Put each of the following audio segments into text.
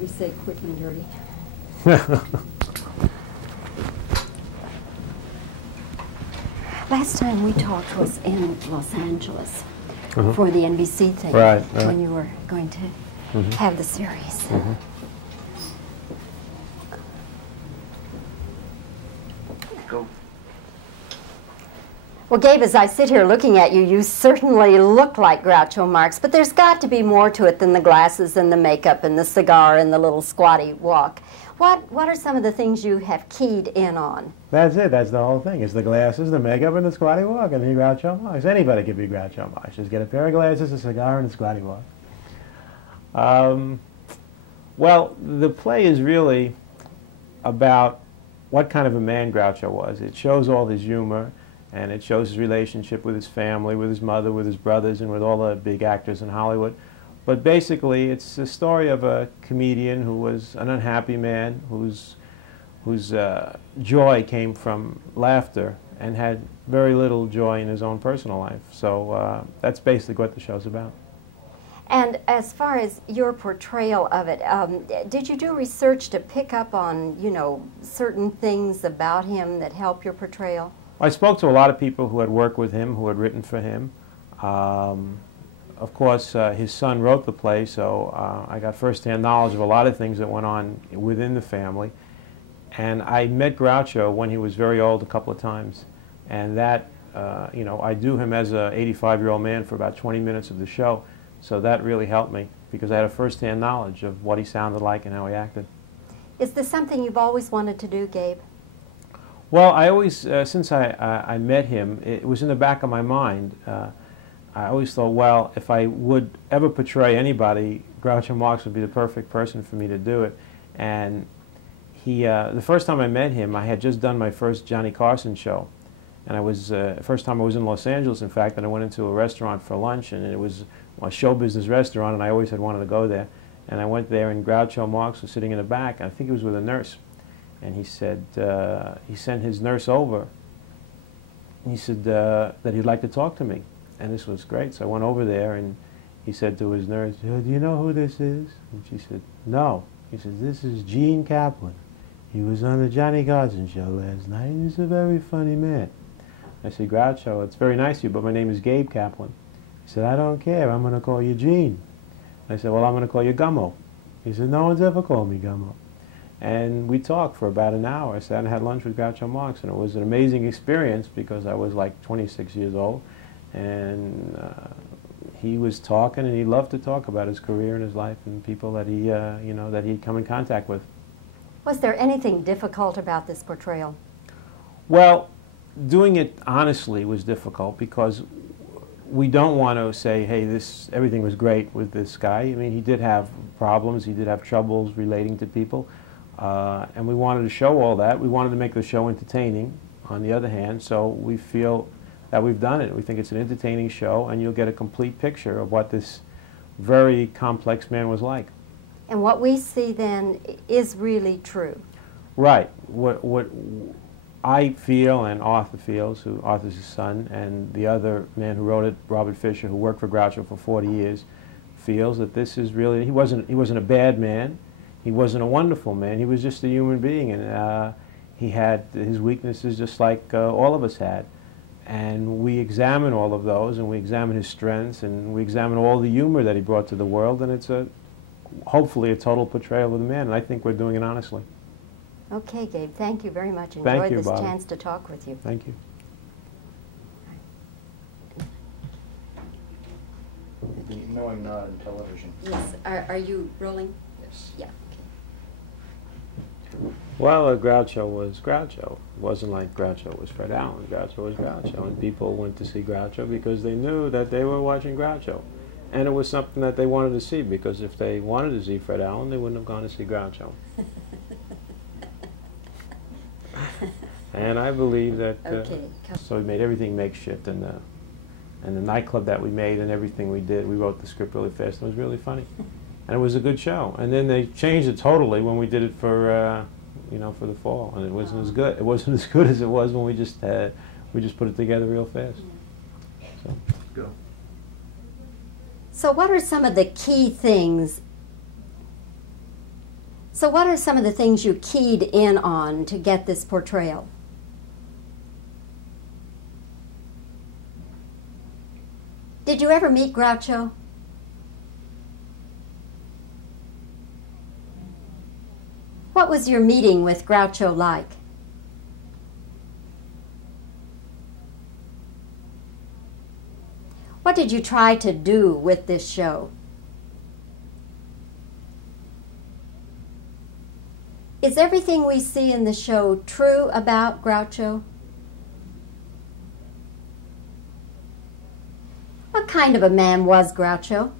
We say quick and dirty. Last time we talked was in Los Angeles for the NBC thing, right. when you were going to have the series. Go. Well, Gabe, as I sit here looking at you, you certainly look like Groucho Marx, but there's got to be more to it than the glasses and the makeup and the cigar and the little squatty walk. What are some of the things you have keyed in on? That's it. That's the whole thing. It's the glasses, the makeup, and the squatty walk, and the Groucho Marx. Anybody can be Groucho Marx. Just get a pair of glasses, a cigar, and a squatty walk. Well, the play is really about what kind of a man Groucho was. It shows all his humor, and it shows his relationship with his family, with his mother, with his brothers, and with all the big actors in Hollywood. But basically, it's the story of a comedian who was an unhappy man whose joy came from laughter and had very little joy in his own personal life. So that's basically what the show's about. And as far as your portrayal of it, did you do research to pick up on, you know, certain things about him that help your portrayal? I spoke to a lot of people who had worked with him, who had written for him. Of course, his son wrote the play, so I got first-hand knowledge of a lot of things that went on within the family. And I met Groucho when he was very old a couple of times. And that, you know, I do him as an 85-year-old man for about 20 minutes of the show. So that really helped me because I had a first-hand knowledge of what he sounded like and how he acted. Is this something you've always wanted to do, Gabe? Well, I always, since I met him, it was in the back of my mind. I always thought, well, if I would ever portray anybody, Groucho Marx would be the perfect person for me to do it. And he, the first time I met him, I had just done my first Johnny Carson show. And I was, first time I was in Los Angeles, in fact, and I went into a restaurant for lunch, and it was a show business restaurant, and I always had wanted to go there. And I went there, and Groucho Marx was sitting in the back, and I think he was with a nurse. And he said, he sent his nurse over, and he said that he'd like to talk to me. And this was great, so I went over there, and he said to his nurse, "Do you know who this is?" And she said, "No." He said, "This is Gene Kaplan. He was on the Johnny Carson show last night. He's a very funny man." I said, "Groucho, it's very nice of you, but my name is Gabe Kaplan." He said, "I don't care. I'm going to call you Gene." I said, "Well, I'm going to call you Gummo." He said, "No one's ever called me Gummo." And we talked for about an hour. I sat and had lunch with Groucho Marx, and it was an amazing experience because I was like 26 years old. And he was talking, and he loved to talk about his career and his life and people that he, you know, that he'd come in contact with. Was there anything difficult about this portrayal? Well, doing it honestly was difficult because we don't want to say, hey, everything was great with this guy. I mean, he did have problems, he did have troubles relating to people, and we wanted to show all that. We wanted to make the show entertaining, on the other hand, so we feel that we've done it. We think it's an entertaining show, and you'll get a complete picture of what this very complex man was like. And what we see then is really true. Right. What I feel, and Arthur feels, who Arthur's his son, and the other man who wrote it, Robert Fisher, who worked for Groucho for 40 years, feels that this is really, he wasn't a bad man, he wasn't a wonderful man, he was just a human being, and he had his weaknesses just like all of us had. And we examine all of those, and we examine his strengths, and we examine all the humor that he brought to the world, and it's hopefully a total portrayal of the man, and I think we're doing it honestly. Okay, Gabe, thank you very much. Thank Enjoyed you, this Bobbie. chance to talk with you. Thank you. No, I'm not on television. Yes. Are you rolling? Yes. Yeah. Well, Groucho was Groucho. It wasn't like Groucho was Fred Allen. Groucho was Groucho, and people went to see Groucho because they knew that they were watching Groucho. And it was something that they wanted to see, because if they wanted to see Fred Allen, they wouldn't have gone to see Groucho. And I believe that, so we made everything makeshift, and the nightclub that we made and everything we did, we wrote the script really fast, and it was really funny. And it was a good show. And then they changed it totally when we did it for, you know, for the fall, and it wasn't as good. It wasn't as good as it was when we just put it together real fast. So. Go. So what are some of the key things So what are some of the things you keyed in on to get this portrayal? Did you ever meet Groucho? What was your meeting with Groucho like? What did you try to do with this show? Is everything we see in the show true about Groucho? What kind of a man was Groucho?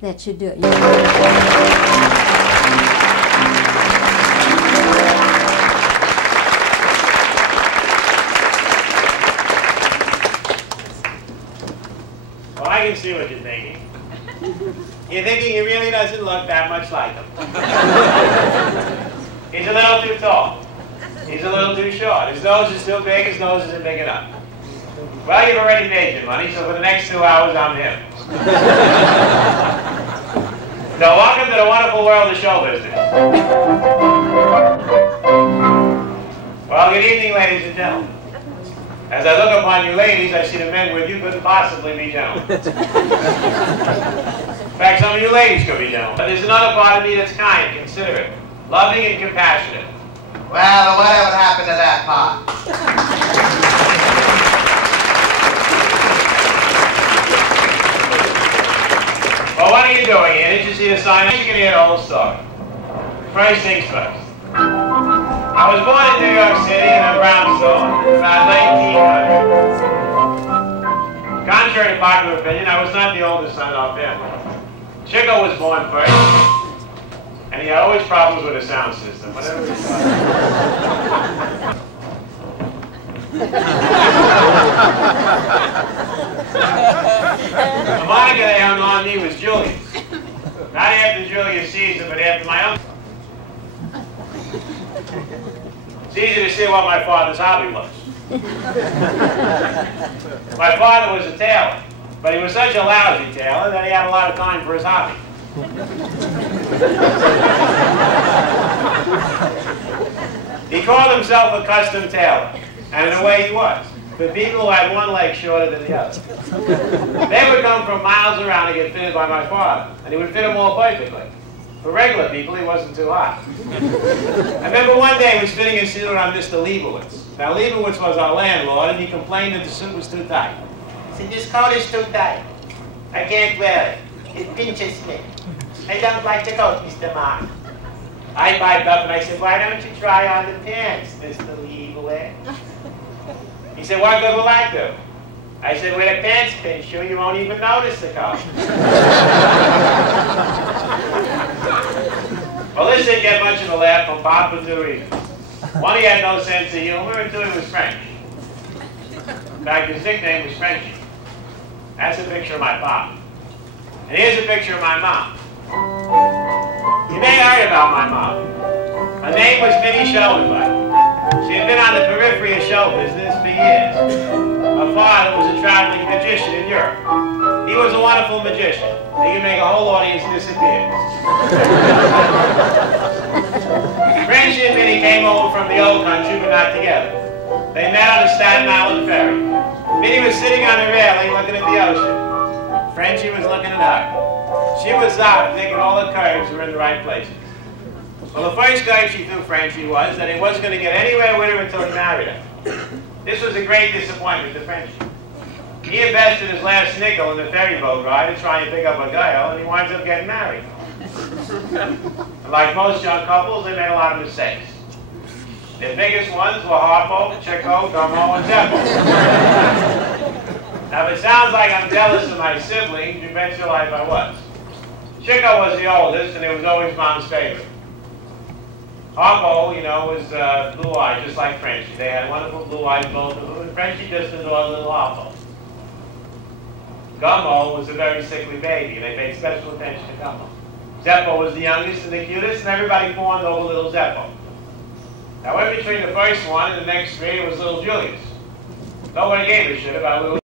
That should do it. Well, I can see what you're thinking. You're thinking he really doesn't look that much like him. He's a little too tall. He's a little too short. His nose is too big, his nose isn't big enough. Well, you've already made your money, so for the next 2 hours, I'm him. So welcome to the wonderful world of show business. Well, good evening, ladies and gentlemen. As I look upon you ladies, I see the men with you couldn't possibly be gentlemen. In fact, some of you ladies could be gentlemen. But there's another part of me that's kind, considerate, loving, and compassionate. Well, whatever happened to that part? Well, what are you doing here? Did you see the sign? You can hear the whole story. First things first. I was born in New York City in a brownstone in about 1900. Contrary to popular opinion, I was not the oldest son in our family. Chico was born first, and he had always problems with the sound system, whatever he thought. The moniker they hung on me was Julius. Not after Julius Caesar, but after my uncle. It's easy to see what my father's hobby was. My father was a tailor, but he was such a lousy tailor that he had a lot of time for his hobby. He called himself a custom tailor, and in a way he was, for people who had one leg shorter than the other. They would come from miles around to get fitted by my father, and he would fit them all perfectly. For regular people, he wasn't too hot. I remember one day he was fitting a suit on Mr. Leibowitz. Now, Leibowitz was our landlord, and he complained that the suit was too tight. He said, "This coat is too tight. I can't wear it. It pinches me. I don't like the coat, Mr. Mark." I piped up and I said, "Why don't you try on the pants, Mr. Leibowitz?" He said, "What good will that do?" I said, "With a pants pinch, you won't even notice the coat." Well, this didn't get much of a laugh from Bob for two reasons. One, he had no sense of humor, and two, he was French. In fact, his nickname was Frenchy. That's a picture of my pop. And here's a picture of my mom. You may have heard about my mom. Her name was Minnie Schoenberg. She had been on the periphery of show business for years. Her father was a traveling magician in Europe. He was a wonderful magician. He could make a whole audience disappear. Frenchy and Minnie came over from the old country, but not together. They met on the Staten Island ferry. Minnie was sitting on the railing looking at the ocean. Frenchy was looking at her. She was zapped, thinking all the curves were in the right places. Well, the first curve she threw Frenchy was that he wasn't going to get anywhere with her until he married her. This was a great disappointment to Frenchy. He invested his last nickel in the ferry boat ride to try and pick up a girl, and he winds up getting married. And like most young couples, they made a lot of mistakes. Their biggest ones were Harpo, Chico, Gummo, and Zeppo. Now, if it sounds like I'm jealous of my siblings, you bet your life I was. Chico was the oldest, and it was always Mom's favorite. Harpo, you know, was blue-eyed, just like Frenchy. They had wonderful blue eyes, both of them, and Frenchy just adored little Harpo. Gummo was a very sickly baby, and they paid special attention to Gummo. Zeppo was the youngest and the cutest, and everybody fawned over little Zeppo. Now, in between the first one and the next three was little Julius. Nobody gave a shit about little